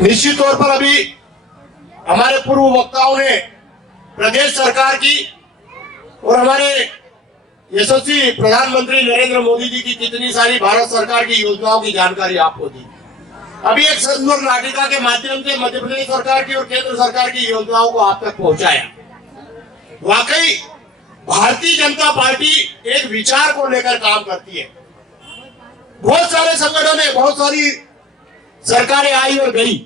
निश्चित तौर पर अभी हमारे पूर्व वक्ताओं ने प्रदेश सरकार की और हमारे यशस्वी प्रधानमंत्री नरेंद्र मोदी जी की कितनी सारी भारत सरकार की योजनाओं की जानकारी आपको दी। अभी एक संदूर नाटिका के माध्यम से मध्य प्रदेश सरकार की और केंद्र सरकार की योजनाओं को आप तक पहुंचाया। वाकई भारतीय जनता पार्टी एक विचार को लेकर काम करती है। बहुत सारे संगठन है, बहुत सारी सरकारें आई और गई,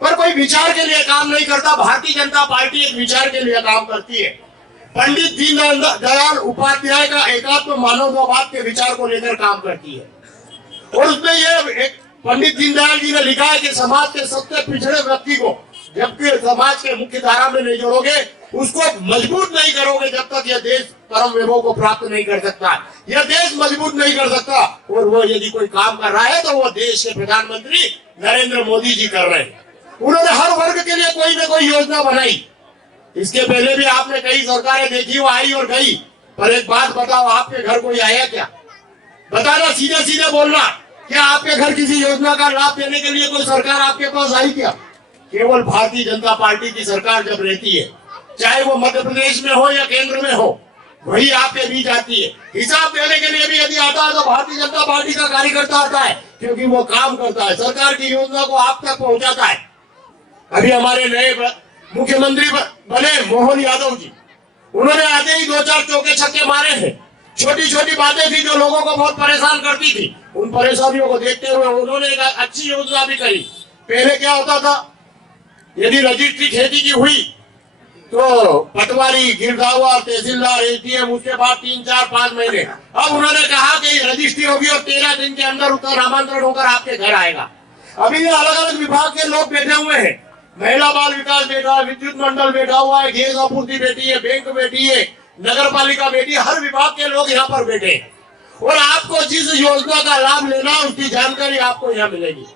पर कोई विचार के लिए काम नहीं करता। भारतीय जनता पार्टी एक विचार के लिए काम करती है। पंडित दीनदयाल उपाध्याय का एकात्म मानवतावाद के विचार को लेकर काम करती है और उसमें ये एक पंडित दीनदयाल जी ने लिखा है कि समाज के सबसे पिछड़े व्यक्ति को जबकि समाज के मुख्य धारा में नहीं जोड़ोगे, उसको मजबूत नहीं करोगे, जब तक यह देश परम वैभव को प्राप्त नहीं कर सकता। यह देश मजबूत नहीं कर सकता। और वो यदि कोई काम कर रहा है तो वो देश के प्रधानमंत्री नरेंद्र मोदी जी कर रहे हैं। उन्होंने हर वर्ग के लिए कोई न कोई योजना बनाई। इसके पहले भी आपने कई सरकारें देखी, वो आई और गई, पर एक बात बताओ, आपके घर कोई आया क्या? बताना, सीधे सीधे बोलना, क्या आपके घर किसी योजना का लाभ देने के लिए कोई सरकार आपके पास आई क्या? केवल भारतीय जनता पार्टी की सरकार जब रहती है, चाहे वो मध्य प्रदेश में हो या केंद्र में हो, वही आपके बीच आती है। हिसाब देने के लिए भी यदि आता है तो भारतीय जनता पार्टी का कार्यकर्ता आता है, क्योंकि वो काम करता है, सरकार की योजना को आप तक पहुंचाता है। अभी हमारे नए मुख्यमंत्री बने मोहन यादव जी, उन्होंने आते ही 2-4 चौके छक्के मारे हैं। छोटी छोटी बातें थी जो लोगों को बहुत परेशान करती थी, उन परेशानियों को देखते हुए उन्होंने एक अच्छी योजना भी करी। पहले क्या होता था, यदि रजिस्ट्री खेती की हुई तो पटवारी, गिरदावर, तहसीलदार, एसडीएम, उसके बाद 3, 4, 5 महीने। अब उन्होंने कहा कि रजिस्ट्री होगी और 13 दिन के अंदर उसका नामांतरण होकर आपके घर आएगा। अभी ये अलग अलग विभाग के लोग बैठे हुए हैं, महिला बाल विकास बैठा है, विद्युत मंडल बैठा हुआ है, गैस आपूर्ति बैठी है, बैंक बैठी है, नगर पालिका बैठी है, हर विभाग के लोग यहाँ पर बैठे हैं और आपको जिस योजना का लाभ लेना उसकी जानकारी आपको यहाँ मिलेगी।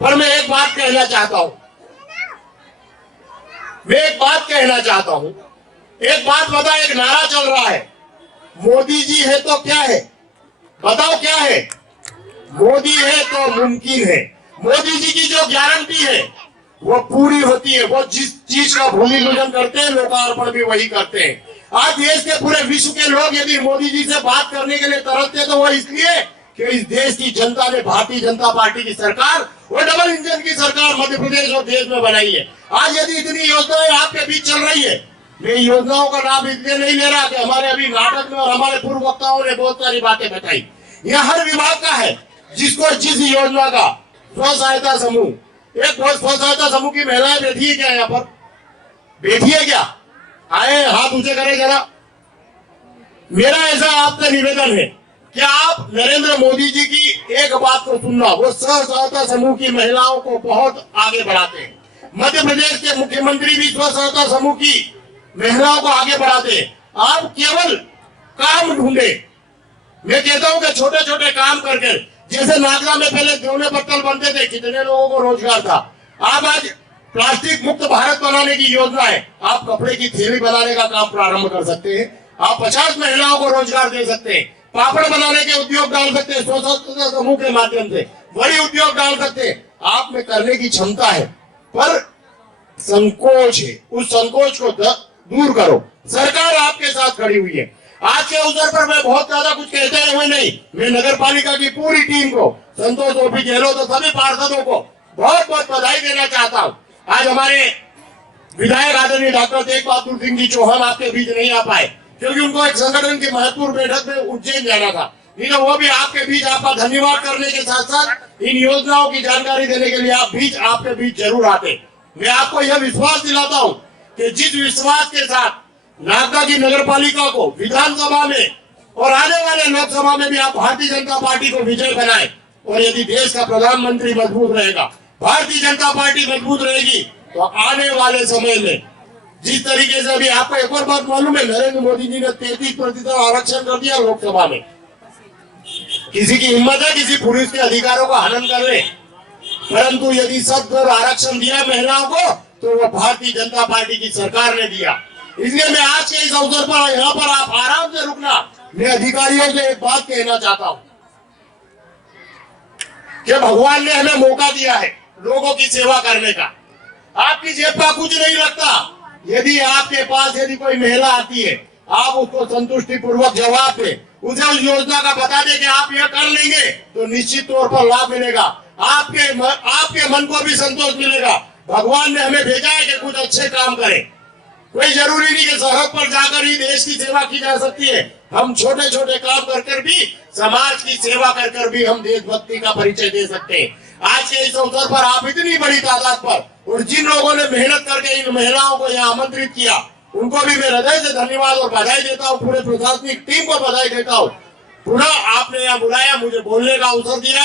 पर मैं एक बात कहना चाहता हूँ, एक बात बता, एक नारा चल रहा है, मोदी जी है तो क्या है? बताओ क्या है? मोदी है तो मुमकिन है। मोदी जी की जो गारंटी है वो पूरी होती है। वो जिस चीज का भूमि पूजन करते हैं, लोकार्पण भी वही करते हैं। आज देश के पूरे विश्व के लोग यदि मोदी जी से बात करने के लिए तरसते तो वो इसलिए कि इस देश की जनता ने भारतीय जनता पार्टी की सरकार, वो डबल इंजन की सरकार मध्य प्रदेश और देश में बनाई है। आज यदि इतनी योजनाएं आपके बीच चल रही है, मैं योजनाओं का नाम इसलिए नहीं ले रहा कि हमारे अभी नाटक में और हमारे पूर्व वक्ताओं ने बहुत सारी बातें बताई। यह हर विभाग का है, जिसको जिस योजना का स्व सहायता समूह, एक स्व सहायता समूह की महिलाएं बैठी है क्या? यहाँ पर बैठी है क्या? आए हाथ ऊंचे करें जरा। मेरा ऐसा आपसे निवेदन है कि आप नरेंद्र मोदी जी की एक बात को सुनना, वो स्व सहायता समूह की महिलाओं को बहुत आगे बढ़ाते हैं। मध्य प्रदेश के मुख्यमंत्री भी स्व सहायता समूह की महिलाओं को आगे बढ़ाते हैं। आप केवल काम ढूंढे। मैं कहता हूं कि छोटे छोटे काम करके, जैसे नागदा में पहले गेहूं पत्तल बनते थे, कितने लोगों को रोजगार था। आप आज प्लास्टिक मुक्त भारत बनाने की योजना है, आप कपड़े की थैली बनाने का काम प्रारंभ कर सकते हैं। आप 50 महिलाओं को रोजगार दे सकते हैं। पापड़ बनाने के उद्योग डाल सकते हैं, स्व सहायता समूह के माध्यम से बड़ी उद्योग डाल सकते हैं। आप में करने की क्षमता है, पर संकोच है। उस संकोच को दूर करो। सरकार आपके साथ खड़ी हुई है। आज के अवसर पर मैं बहुत ज्यादा कुछ कहते हुए नहीं, मैं नगर पालिका की पूरी टीम को, संतोष ओपी गहलोत और सभी पार्षदों को बहुत बहुत बधाई देना चाहता हूँ। आज हमारे विधायक आदरणीय डॉक्टर तेज बहादुर सिंह जी चौहान आपके बीच नहीं आ पाए, क्योंकि उनको एक संगठन की महत्वपूर्ण बैठक में उज्जैन जाना था। नहीं तो वो भी आपके बीच आपका धन्यवाद करने के साथ साथ इन योजनाओं की जानकारी देने के लिए आपके बीच जरूर आते। मैं आपको यह विश्वास दिलाता हूँ कि जिस विश्वास के साथ नागदा की नगर पालिका को विधानसभा में और आने वाले लोकसभा में भी आप भारतीय जनता पार्टी को विजय बनाए, और यदि देश का प्रधानमंत्री मजबूत रहेगा, भारतीय जनता पार्टी मजबूत रहेगी, तो आने वाले समय में जिस तरीके से अभी आपको एक और बात मालूम है, नरेंद्र मोदी जी ने 33% आरक्षण कर दिया लोकसभा में। किसी की हिम्मत है किसी पुरुष के अधिकारों का हनन कर ले, परंतु यदि सब आरक्षण दिया महिलाओं को तो वो भारतीय जनता पार्टी की सरकार ने दिया। इसलिए मैं आज के इस अवसर पर यहाँ पर आप आराम से रुकना। मैं अधिकारियों से एक बात कहना चाहता हूँ कि भगवान ने हमें मौका दिया है, लोगों की सेवा करने का। आपकी जेब का कुछ नहीं लगता। यदि आपके पास यदि कोई महिला आती है, आप उसको संतुष्टि पूर्वक जवाब दे, उसे उस योजना का बता दे कि आप यह कर लेंगे तो निश्चित तौर पर लाभ मिलेगा, आपके मन को भी संतोष मिलेगा। भगवान ने हमें भेजा है कि कुछ अच्छे काम करें। कोई जरूरी नहीं कि सरहद पर जाकर ही देश की सेवा की जा सकती है। हम छोटे छोटे काम कर भी, समाज की सेवा कर भी हम देशभक्ति का परिचय दे सकते हैं। आज के इस अवसर पर आप इतनी बड़ी तादाद पर और जिन लोगों ने मेहनत करके इन महिलाओं को यहाँ आमंत्रित किया, उनको भी मैं हृदय से धन्यवाद और बधाई देता हूँ। पूरे प्रशासनिक टीम को बधाई देता हूँ। पुनः आपने यहाँ बुलाया, मुझे बोलने का अवसर दिया।